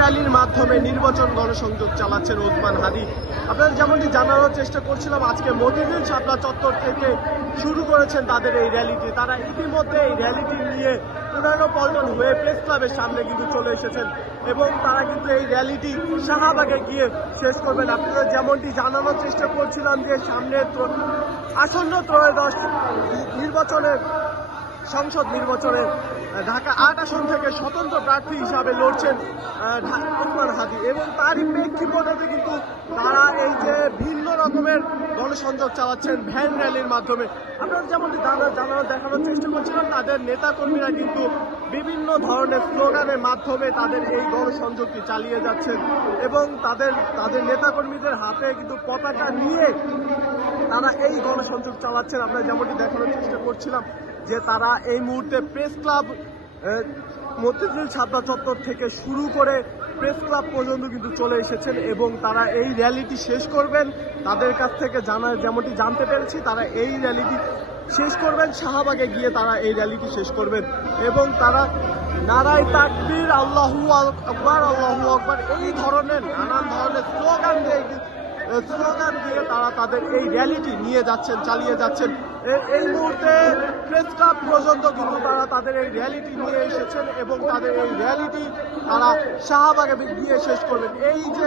র্যালির মাধ্যমে নির্বাচন গণসংযোগ চালাচ্ছেন ওসমান হাদী। আপনাদের যেমনটি জানানোর চেষ্টা করছিলাম, আজকে মতিঝিল শাপলা চত্বর থেকে শুরু করেছেন তাদের এই র্যালিটি। তারা ইতিমধ্যে এই র্যালিটি নিয়ে পল্টন হয়ে প্রেস ক্লাবের সামনে কিন্তু চলে এসেছেন এবং তারা কিন্তু এই র্যালিটি শাহবাগে গিয়ে শেষ করবেন। আপনারা যেমনটি জানানোর চেষ্টা করছিলাম যে সামনে আসন্ন ত্রয়োদশ নির্বাচনের সংসদ নির্বাচনে ঢাকা ৮ আসন থেকে স্বতন্ত্র প্রার্থী হিসাবে লড়ছেন ওসমান হাদী এবং তারই প্রেক্ষিপটে কিন্তু তারা এই যে ভিন্ন রকমের গণসংযোগ চালাচ্ছেন ভ্যান র্যালির মাধ্যমে। আপনারা যেমনটি দেখানোর চেষ্টা করছিলাম, তাদের নেতাকর্মীরা কিন্তু বিভিন্ন ধরনের স্লোগানের মাধ্যমে তাদের এই গণসংযোগটি চালিয়ে যাচ্ছেন এবং তাদের নেতাকর্মীদের হাতে কিন্তু পতাকা নিয়ে তারা এই গণসংযোগ চালাচ্ছেন। আমরা যেমনটি দেখানোর চেষ্টা করছিলাম যে তারা এই মুহূর্তে প্রেস ক্লাব মতিঝিল শাপলা চত্বর থেকে শুরু করে প্রেস ক্লাব পর্যন্ত কিন্তু চলে এসেছেন এবং তারা এই র্যালিটি শেষ করবেন। তাদের কাছ থেকে যেমনটি জানতে পেরেছি, তারা এই র্যালিটি শেষ করবেন শাহবাগে গিয়ে, তারা এই র্যালিটি শেষ করবেন এবং তারা নারায়ে তাকবীর, আল্লাহু আকবার, আল্লাহু আকবার এই ধরনের নানান ধরনের স্লোগান দিয়ে তারা তাদের এই র্যালিটি চালিয়ে যাচ্ছেন। এই মুহূর্তে প্রেস ক্লাব পর্যন্ত কিন্তু তারা তাদের এই র্যালিটি নিয়ে এসেছেন এবং তাদের এই র্যালিটি তারা শাহবাগে গিয়ে শেষ করবেন। এই যে